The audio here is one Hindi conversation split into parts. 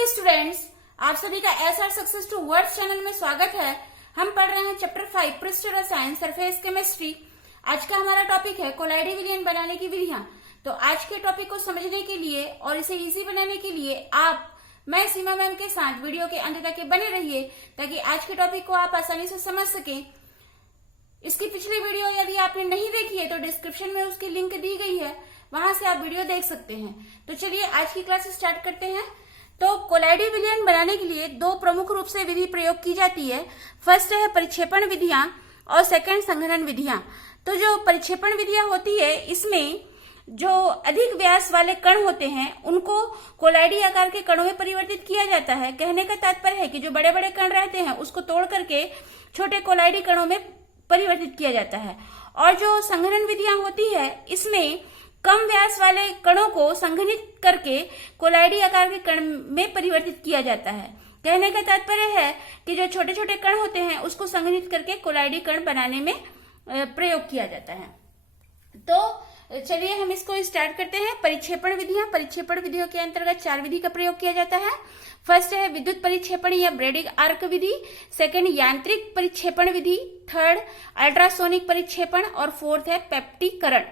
स्टूडेंट्स, आप सभी का SR success towards channel में स्वागत है। हम पढ़ रहे हैं चैप्टर 5 पृष्ठ रसायन सरफेस केमिस्ट्री। आज का हमारा टॉपिक है कोलाइडी विलयन बनाने की विधियां। तो आज के टॉपिक को समझने के लिए और इसे इजी बनाने के लिए मैं सीमा मैम के साथ वीडियो के अंत तक बने रहिए ताकि आज के टॉपिक को आप आसानी से समझ सकें। इसकी पिछली वीडियो यदि आपने नहीं देखी है तो डिस्क्रिप्शन में उसकी लिंक दी गई है, वहां से आप वीडियो देख सकते हैं। तो चलिए आज की क्लास स्टार्ट करते हैं। तो कोलाइडी विलयन बनाने के लिए दो प्रमुख रूप से विधि प्रयोग की जाती है। फर्स्ट है परिक्षेपण विधियां और सेकंड संघनन विधियां। तो जो परिक्षेपण विधियां होती है, इसमें जो अधिक व्यास वाले कण होते हैं उनको कोलाइडी आकार के कणों में परिवर्तित किया जाता है। कहने का तात्पर्य है कि जो बड़े बड़े कण रहते हैं उसको तोड़ करके छोटे कोलाइडी कणों में परिवर्तित किया जाता है। और जो संघनन विधियां होती है, इसमें कम व्यास वाले कणों को संघनित करके कोलाइडी आकार के कण में परिवर्तित किया जाता है। कहने का तात्पर्य है कि जो छोटे छोटे कण होते हैं उसको संघनित करके कोलाइडी कण बनाने में प्रयोग किया जाता है। तो चलिए हम इसको स्टार्ट करते हैं। परिक्षेपण विधियां। परिक्षेपण विधियों के अंतर्गत 4 विधि का प्रयोग किया जाता है। फर्स्ट है विद्युत परिक्षेपण या ब्रेडिंग आर्क विधि, सेकंड यांत्रिक परिक्षेपण विधि, थर्ड अल्ट्रासोनिक परिक्षेपण और फोर्थ है पेप्टिकरण।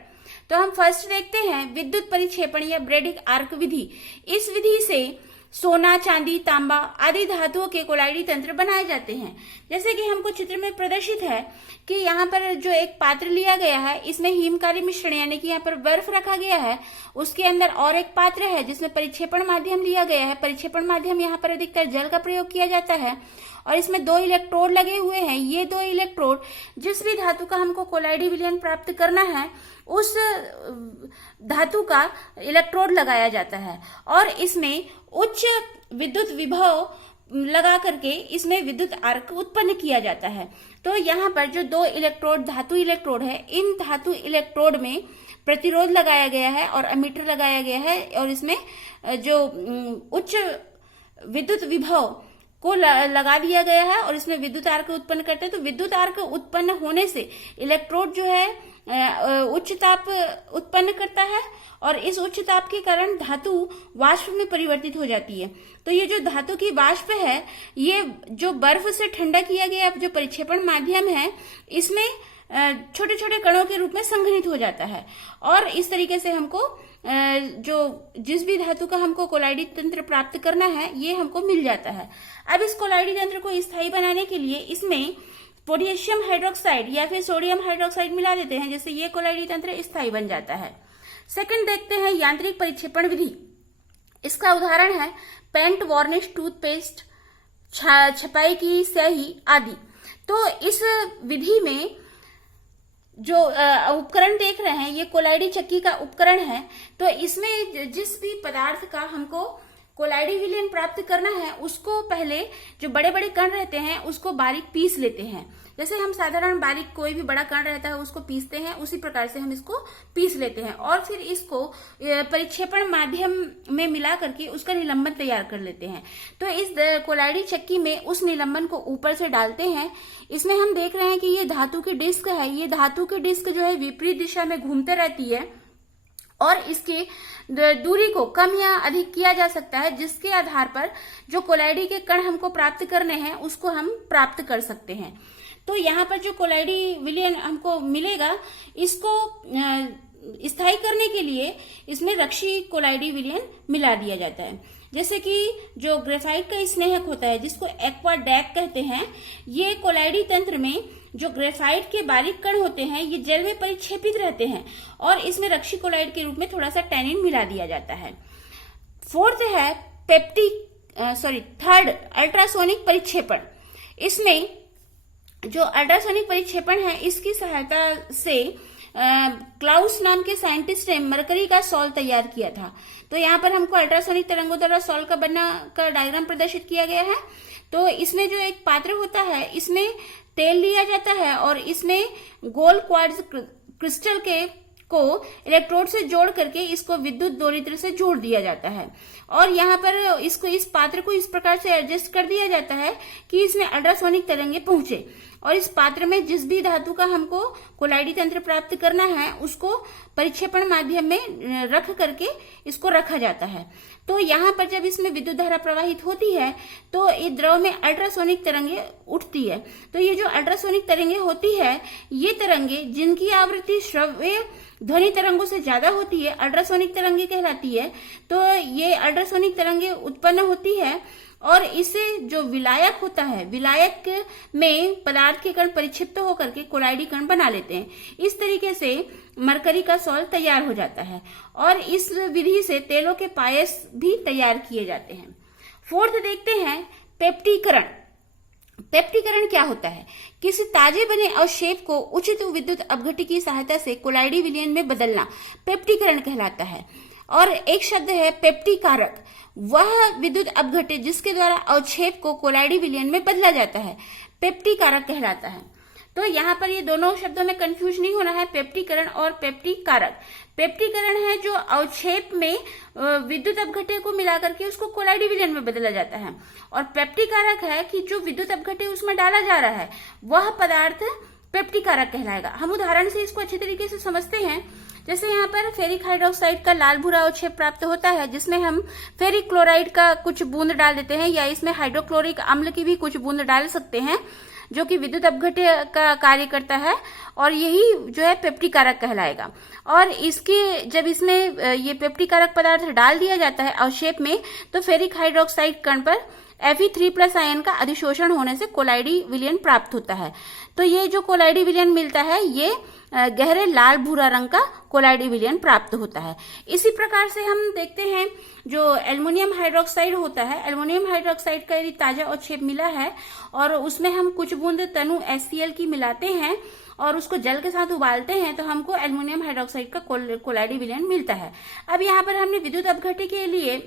तो हम फर्स्ट देखते हैं विद्युत परिक्षेपण या ब्रेडिंग आर्क विधि। इस विधि से सोना, चांदी, तांबा आदि धातुओं के कोलाइडी तंत्र बनाए जाते हैं। जैसे कि हमको चित्र में प्रदर्शित है कि यहाँ पर जो एक पात्र लिया गया है, इसमें हिमकाली मिश्रण यानी कि यहाँ पर बर्फ रखा गया है। उसके अंदर और एक पात्र है जिसमें परिक्षेपण माध्यम लिया गया है। परिक्षेपण माध्यम यहाँ पर अधिकतर जल का प्रयोग किया जाता है और इसमें 2 इलेक्ट्रोड लगे हुए हैं। ये 2 इलेक्ट्रोड जिस भी धातु का हमको कोलाइडी विलयन प्राप्त करना है उस धातु का इलेक्ट्रोड लगाया जाता है और इसमें उच्च विद्युत विभव लगा करके इसमें विद्युत आर्क उत्पन्न किया जाता है। तो यहाँ पर जो 2 इलेक्ट्रोड धातु इलेक्ट्रोड है, इन धातु इलेक्ट्रोड में प्रतिरोध लगाया गया है और अमीटर लगाया गया है और इसमें जो उच्च विद्युत विभव को लगा दिया गया है और इसमें विद्युत आर्क उत्पन्न करते हैं। तो विद्युत आर्क उत्पन्न होने से इलेक्ट्रोड जो है उच्च ताप उत्पन्न करता है और इस उच्च ताप के कारण धातु वाष्प में परिवर्तित हो जाती है। तो ये जो धातु की वाष्प है, ये जो बर्फ से ठंडा किया गया जो परिक्षेपण माध्यम है, इसमें छोटे छोटे कणों के रूप में संघनित हो जाता है और इस तरीके से हमको जो जिस भी धातु का हमको कोलाइडी तंत्र प्राप्त करना है ये हमको मिल जाता है। अब इस कोलाइडी तंत्र को स्थायी बनाने के लिए इसमें पोटेशियम हाइड्रोक्साइड या फिर सोडियम हाइड्रोक्साइड मिला देते हैं, जिससे ये कोलाइडी तंत्र स्थायी बन जाता है। सेकंड देखते हैं यांत्रिक परिक्षेपण विधि। इसका उदाहरण है पेंट, वार्निश, टूथपेस्ट, छपाई की स्याही आदि। तो इस विधि में जो उपकरण देख रहे हैं ये कोलाइडी चक्की का उपकरण है। तो इसमें जिस भी पदार्थ का हमको कोलाइडी विलयन प्राप्त करना है उसको पहले जो बड़े बड़े कण रहते हैं उसको बारीक पीस लेते हैं। जैसे हम साधारण बारीक कोई भी बड़ा कण रहता है उसको पीसते हैं, उसी प्रकार से हम इसको पीस लेते हैं और फिर इसको परिक्षेपण माध्यम में मिला करके उसका निलंबन तैयार कर लेते हैं। तो इस कोलाइडी चक्की में उस निलंबन को ऊपर से डालते हैं। इसमें हम देख रहे हैं कि ये धातु की डिस्क है। ये धातु की डिस्क जो है विपरीत दिशा में घूमते रहती है और इसकी दूरी को कम या अधिक किया जा सकता है, जिसके आधार पर जो कोलाइडी के कण हमको प्राप्त करने हैं उसको हम प्राप्त कर सकते हैं। तो यहाँ पर जो कोलाइडी विलयन हमको मिलेगा, इसको स्थायी करने के लिए इसमें रक्षी कोलाइडी विलयन मिला दिया जाता है। जैसे कि जो ग्रेफाइट का स्नेहक होता है जिसको एक्वा डैक कहते हैं, ये कोलाइडी तंत्र में जो ग्रेफाइट के बारीक कण होते हैं ये जल में परिक्षेपित रहते हैं और इसमें रक्षी कोलाइड के रूप में थोड़ा सा टैनिन मिला दिया जाता है। फोर्थ है थर्ड अल्ट्रासोनिक परिक्षेपण। इसमें जो अल्ट्रासोनिक परिक्षेपण है इसकी सहायता से क्लाउस नाम के साइंटिस्ट ने मरकरी का सॉल तैयार किया था। तो यहाँ पर हमको अल्ट्रासोनिक तरंगों द्वारा सॉल का बनना का डायग्राम प्रदर्शित किया गया है। तो इसमें जो एक पात्र होता है इसमें तेल लिया जाता है और इसमें गोल्ड क्वार्ट्ज क्रिस्टल को इलेक्ट्रोड से जोड़ करके इसको विद्युत दोलित्र से जोड़ दिया जाता है और यहाँ पर इस पात्र को इस प्रकार से एडजस्ट कर दिया जाता है कि इसमें अल्ट्रासोनिक तरंगे पहुंचे, और इस पात्र में जिस भी धातु का हमको कोलाइडी तंत्र प्राप्त करना है उसको परिक्षेपण माध्यम में रख करके इसको रखा जाता है। तो यहाँ पर जब इसमें विद्युत धारा प्रवाहित होती है तो ये द्रव में अल्ट्रासोनिक तरंगे उठती है। तो ये जो अल्ट्रासोनिक तरंगे होती है, ये तरंगे जिनकी आवृत्ति श्रव्य ध्वनि तरंगों से ज्यादा होती है, अल्ट्रासोनिक तरंगे कहलाती है। तो ये अल्ट्रासोनिक तरंगे उत्पन्न होती है और इससे जो विलायक होता है, विलायक में पदार्थ के कण परिक्षिप्त होकर के कोलाइडी कण बना लेते हैं। इस तरीके से मरकरी का सॉल्ट तैयार हो जाता है और इस विधि से तेलों के पायस भी तैयार किए जाते हैं। फोर्थ देखते हैं पेप्टीकरण। पेप्टीकरण क्या होता है? किसी ताजे बने अवक्षेप को उचित विद्युत अपघट्य की सहायता से कोलाइडी विलयन में बदलना पेप्टीकरण कहलाता है। और एक शब्द है पेप्टीकारक, वह विद्युत अपघट्य जिसके द्वारा अवक्षेप को कोलाइडी विलयन में बदला जाता है, पेप्टीकारक कहलाता है। तो यहाँ पर ये दोनों शब्दों में कंफ्यूज नहीं होना है, पेप्टीकरण और पेप्टीकारक। पेप्टीकरण है जो अवक्षेप में विद्युत अपघट्य को मिला करके उसको कोलाइडी विलयन में बदला जाता है, और पेप्टीकारक है कि जो विद्युत अपघट्य उसमें डाला जा रहा है वह पदार्थ पेप्टीकारक कहलाएगा। हम उदाहरण से इसको अच्छे तरीके से समझते हैं। जैसे यहाँ पर फेरिक हाइड्रोक्साइड का लाल भूरा अवक्षेप प्राप्त होता है, जिसमें हम फेरिक क्लोराइड का कुछ बूंद डाल देते हैं, या इसमें हाइड्रोक्लोरिक अम्ल की भी कुछ बूंद डाल सकते हैं, जो कि विद्युत अपघट्य का कार्य करता है, और यही जो है पेप्टीकारक कहलाएगा। और इसके जब इसमें ये पेप्टीकारक पदार्थ डाल दिया जाता है अवक्षेप में, तो फेरिक हाइड्रोक्साइड कण पर Fe3+ आयन का अधिशोषण होने से कोलाइडी विलयन प्राप्त होता है। तो ये जो कोलाइडी विलयन मिलता है, ये गहरे लाल भूरा रंग का कोलाइडी विलयन प्राप्त होता है। इसी प्रकार से हम देखते हैं जो एल्युमिनियम हाइड्रोक्साइड होता है, एल्युमिनियम हाइड्रोक्साइड का यदि ताजा अवक्षेप मिला है और उसमें हम कुछ बूंद तनु HCl की मिलाते हैं और उसको जल के साथ उबालते हैं, तो हमको एल्युमिनियम हाइड्रोक्साइड का कोलाइडी विलयन मिलता है। अब यहाँ पर हमने विद्युत अपघट्य के लिए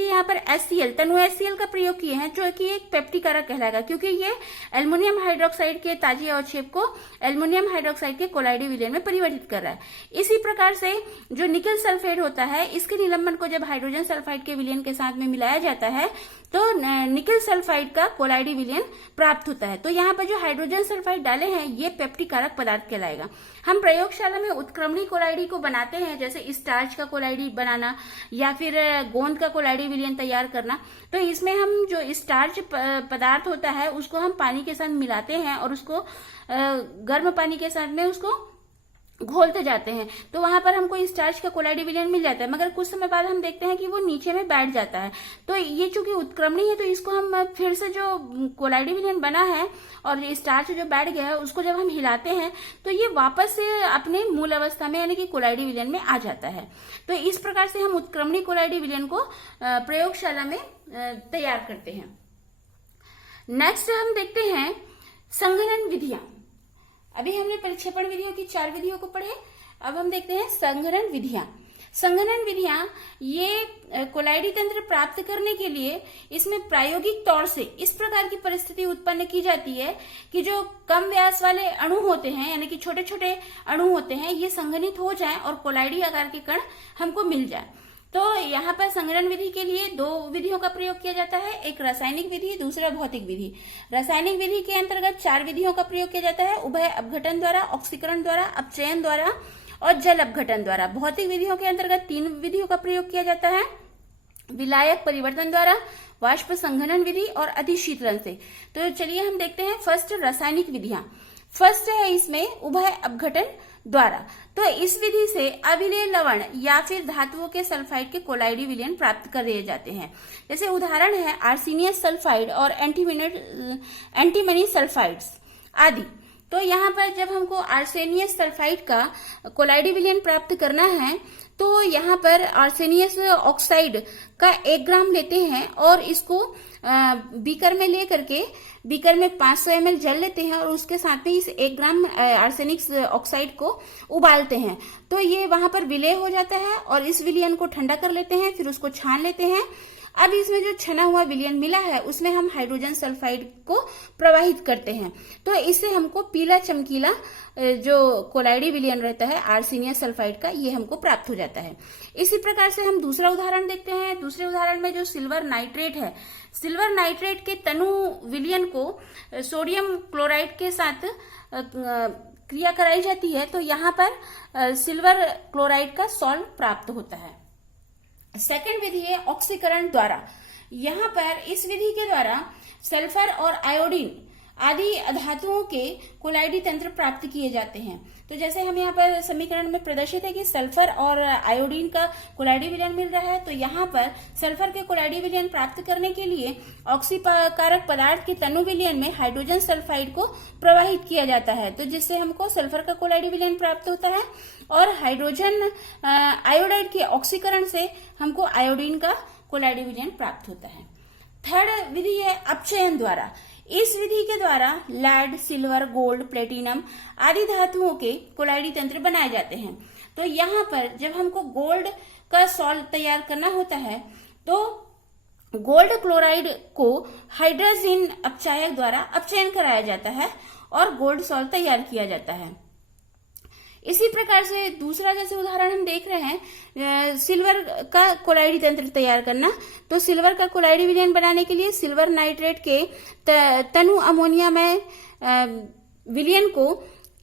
यहाँ पर HCl, तनु HCl का प्रयोग किए हैं, जो कि एक पेप्टीकारक कहलाएगा, क्योंकि ये एल्युमिनियम हाइड्रोक्साइड के ताजे अवक्षेप को एल्युमिनियम हाइड्रोक्साइड के कोलाइडी विलयन में परिवर्तित कर रहा है। इसी प्रकार से जो निकल सल्फेट होता है, इसके निलंबन को जब हाइड्रोजन सल्फाइड के विलयन के साथ में मिलाया जाता है तो निकल सल्फाइड का कोलाइडी विलयन प्राप्त होता है। तो यहाँ पर जो हाइड्रोजन सल्फाइड डाले हैं ये पेप्टीकारक पदार्थ कहलाएगा। हम प्रयोगशाला में उत्क्रमणी कोलाइडी को बनाते हैं, जैसे स्टार्च का कोलाइडी बनाना या फिर गोंद का कोलाइडी विलयन तैयार करना। तो इसमें हम जो स्टार्च पदार्थ होता है उसको हम पानी के साथ मिलाते हैं और उसको गर्म पानी के साथ में उसको घोलते जाते हैं, तो वहां पर हमको स्टार्च का कोलाइडी विलयन मिल जाता है। मगर कुछ समय बाद हम देखते हैं कि वो नीचे में बैठ जाता है। तो ये चूंकि उत्क्रमणी है, तो इसको हम फिर से जो कोलाइडी विलयन बना है और स्टार्च जो बैठ गया है उसको जब हम हिलाते हैं तो ये वापस से अपने मूल अवस्था में यानी कि कोलाइडी विलयन में आ जाता है। तो इस प्रकार से हम उत्क्रमणी कोलाइडी विलयन को प्रयोगशाला में तैयार करते हैं। नेक्स्ट हम देखते हैं संघनन विधियां। अभी हमने परिक्षेपण विधियों की 4 विधियों को पढ़े, अब हम देखते हैं संघनन विधियां। संघनन विधियां ये कोलाइडी तंत्र प्राप्त करने के लिए इसमें प्रायोगिक तौर से इस प्रकार की परिस्थिति उत्पन्न की जाती है कि जो कम व्यास वाले अणु होते हैं यानी कि छोटे छोटे अणु होते हैं, ये संघनित हो जाएं और कोलाइडी आकार के कण हमको मिल जाए। तो यहाँ पर संघनन विधि के लिए 2 विधियों का प्रयोग किया जाता है, एक रासायनिक विधि, दूसरा भौतिक विधि। रासायनिक विधि के अंतर्गत 4 विधियों का प्रयोग किया जाता है, उभय अपघटन द्वारा, ऑक्सीकरण द्वारा, अपचयन द्वारा और जल अपघटन द्वारा। भौतिक विधियों के अंतर्गत 3 विधियों का प्रयोग किया जाता है, विलायक परिवर्तन द्वारा, वाष्प संघनन विधि और अधिशीतलन से। तो चलिए हम देखते हैं फर्स्ट रासायनिक विधियां। फर्स्ट है इसमें उभय अपघटन द्वारा। तो इस विधि से अविलेय लवण या फिर धातुओं के सल्फाइड के कोलाइडी विलयन प्राप्त कर दिए जाते हैं। जैसे उदाहरण है आर्सेनियस सल्फाइड और एंटीमनी सल्फाइड्स आदि। तो यहाँ पर जब हमको आर्सेनियस सल्फाइड का कोलाइडी विलयन प्राप्त करना है तो यहाँ पर आर्सेनियस ऑक्साइड का 1 ग्राम लेते हैं और इसको बीकर में ले करके बीकर में 500 ml जल लेते हैं और उसके साथ में इस 1 ग्राम आर्सेनिक ऑक्साइड को उबालते हैं। तो ये वहां पर विलय हो जाता है और इस विलयन को ठंडा कर लेते हैं, फिर उसको छान लेते हैं अब इसमें जो छना हुआ विलयन मिला है उसमें हम हाइड्रोजन सल्फाइड को प्रवाहित करते हैं, तो इससे हमको पीला चमकीला जो कोलाइडी विलयन रहता है आर्सेनियम सल्फाइड का, ये हमको प्राप्त हो जाता है। इसी प्रकार से हम दूसरा उदाहरण देखते हैं। दूसरे उदाहरण में जो सिल्वर नाइट्रेट है, सिल्वर नाइट्रेट के तनु विलयन को सोडियम क्लोराइड के साथ क्रिया कराई जाती है, तो यहाँ पर सिल्वर क्लोराइड का सॉल्ट प्राप्त होता है। सेकंड विधि है ऑक्सीकरण द्वारा। यहाँ पर इस विधि के द्वारा सल्फर और आयोडीन आदि धातुओं के कोलाइडी तंत्र प्राप्त किए जाते हैं। तो जैसे हम यहाँ पर समीकरण में प्रदर्शित है कि सल्फर और आयोडीन का कोलाइडी विलयन मिल रहा है, तो यहाँ पर सल्फर के कोलाइडी विलयन प्राप्त करने के लिए ऑक्सीकारक पदार्थ के तनु विलयन में हाइड्रोजन सल्फाइड को प्रवाहित किया जाता है, तो जिससे हमको सल्फर का कोलाइडी विलयन प्राप्त होता है, और हाइड्रोजन आयोडाइड के ऑक्सीकरण से हमको आयोडीन का कोलाइडी विलयन प्राप्त होता है। थर्ड विधि है अपचयन द्वारा। इस विधि के द्वारा लेड, सिल्वर, गोल्ड, प्लेटिनम आदि धातुओं के कोलाइडी तंत्र बनाए जाते हैं। तो यहाँ पर जब हमको गोल्ड का सॉल्ट तैयार करना होता है, तो गोल्ड क्लोराइड को हाइड्रोजन अपचायक द्वारा अपचयन कराया जाता है और गोल्ड सॉल्ट तैयार किया जाता है। इसी प्रकार से दूसरा जैसे उदाहरण हम देख रहे हैं सिल्वर का कोलाइडी तंत्र तैयार करना, तो सिल्वर का कोलाइडी विलयन बनाने के लिए सिल्वर नाइट्रेट के तनु अमोनिया में विलयन को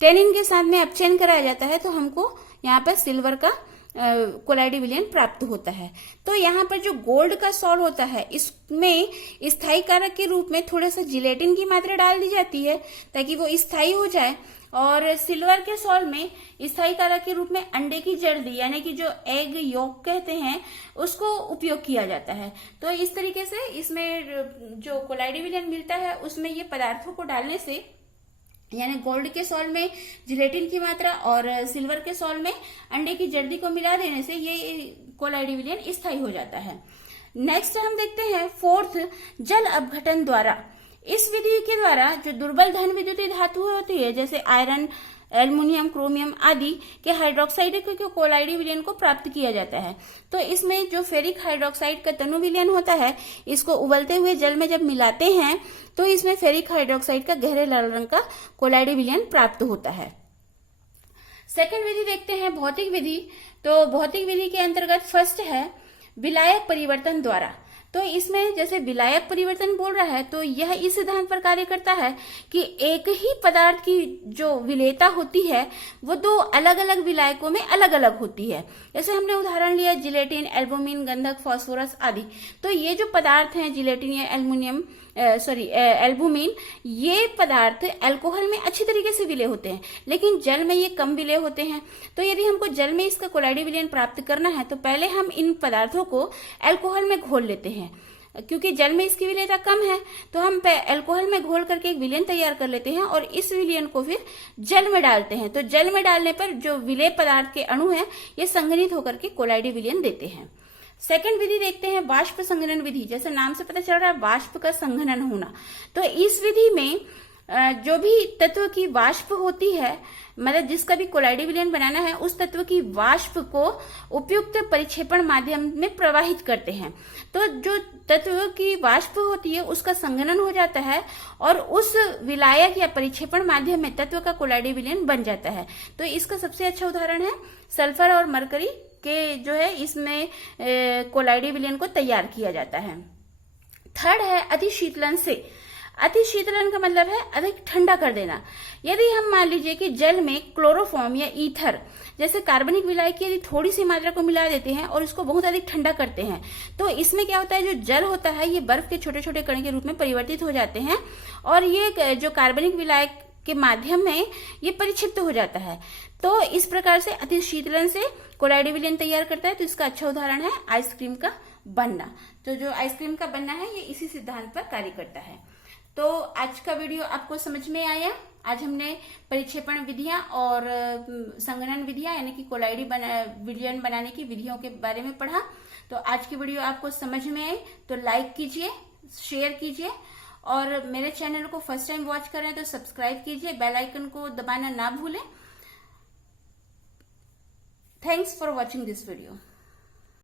टेनिन के साथ में अपचयन कराया जाता है, तो हमको यहाँ पर सिल्वर का कोलाइडी विलयन प्राप्त होता है। तो यहाँ पर जो गोल्ड का सॉल्ट होता है, इसमें स्थायी कारक के रूप में थोड़ा सा जिलेटिन की मात्रा डाल दी जाती है ताकि वो स्थायी हो जाए, और सिल्वर के सॉल्ट में स्थायी कारक के रूप में अंडे की जर्दी यानी कि जो एग योक कहते हैं उसको उपयोग किया जाता है। तो इस तरीके से इसमें जो कोलाइडी विलयन मिलता है उसमें ये पदार्थों को डालने से, यानी गोल्ड के सॉल्ट में जिलेटिन की मात्रा और सिल्वर के सॉल्ट में अंडे की जर्दी को मिला देने से ये कोलाइडी विलयन स्थायी हो जाता है। नेक्स्ट हम देखते हैं फोर्थ जल अपघटन द्वारा। इस विधि के द्वारा जो दुर्बल धन विद्युतीय धातु होती है जैसे आयरन, एल्युमिनियम, क्रोमियम आदि के हाइड्रोक्साइड के कोलाइडी विलयन को प्राप्त किया जाता है। तो इसमें जो फेरिक हाइड्रोक्साइड का तनु विलयन होता है, इसको उबलते हुए जल में जब मिलाते हैं तो इसमें फेरिक हाइड्रोक्साइड का गहरे लाल रंग का कोलाइडी विलयन प्राप्त होता है। सेकंड विधि देखते हैं भौतिक विधि। तो भौतिक विधि के अंतर्गत फर्स्ट है विलायक परिवर्तन द्वारा। तो इसमें जैसे विलायक परिवर्तन बोल रहा है, तो यह इस सिद्धांत पर कार्य करता है कि एक ही पदार्थ की जो विलेयता होती है वो दो अलग अलग विलायकों में अलग अलग होती है। जैसे हमने उदाहरण लिया जिलेटिन, एल्बुमिन, गंधक, फास्फोरस आदि। तो ये जो पदार्थ हैं जिलेटिन या एल्बुमिन, ये पदार्थ अल्कोहल में अच्छी तरीके से विलय होते हैं, लेकिन जल में ये कम विलय होते हैं। तो यदि हमको जल में इसका कोलाइडी विलयन प्राप्त करना है तो पहले हम इन पदार्थों को अल्कोहल में घोल लेते हैं। क्योंकि जल में इसकी विलयता कम है तो हम अल्कोहल में घोल करके एक विलयन तैयार कर लेते हैं और इस विलयन को फिर जल में डालते हैं। तो जल में डालने पर जो विलय पदार्थ के अणु हैं ये संघनित होकर के कोलाइडी विलयन देते हैं। सेकंड विधि देखते हैं वाष्प संघनन विधि। जैसे नाम से पता चल रहा है वाष्प का संघनन होना। तो इस विधि में जो भी तत्व की वाष्प होती है, मतलब जिसका भी कोलाइडी विलयन बनाना है, उस तत्व की वाष्प को उपयुक्त परिक्षेपण माध्यम में प्रवाहित करते हैं। तो जो तत्व की वाष्प होती है उसका संघनन हो जाता है और उस विलायक या परिक्षेपण माध्यम में तत्व का कोलाइडी विलयन बन जाता है। तो इसका सबसे अच्छा उदाहरण है सल्फर और मरकरी के जो है इसमें कोलाइडी विलयन को तैयार किया जाता है। थर्ड है अतिशीतलन से। अतिशीतलन का मतलब है अधिक ठंडा कर देना। यदि हम मान लीजिए कि जल में क्लोरोफॉर्म या ईथर जैसे कार्बनिक विलायक की यदि थोड़ी सी मात्रा को मिला देते हैं और इसको बहुत अधिक ठंडा करते हैं, तो इसमें क्या होता है, जो जल होता है ये बर्फ के छोटे छोटे कण के रूप में परिवर्तित हो जाते हैं और ये जो कार्बनिक विलायक के माध्यम में ये परिक्षिप्त हो जाता है। तो इस प्रकार से अतिशीतलन से कोलाइडी विलयन तैयार करता है। तो इसका अच्छा उदाहरण है आइसक्रीम का बनना। तो जो आइसक्रीम का बनना है ये इसी सिद्धांत पर कार्य करता है। तो आज का वीडियो आपको समझ में आया। आज हमने परिक्षेपण विधियां और संघनन विधियां यानी कि कोलाइडी विलयन बनाने की विधियों के बारे में पढ़ा। तो आज की वीडियो आपको समझ में आई तो लाइक कीजिए, शेयर कीजिए और मेरे चैनल को फर्स्ट टाइम वॉच कर रहे हैं तो सब्सक्राइब कीजिए, बेल आइकन को दबाना ना भूलें। Thanks for watching this video.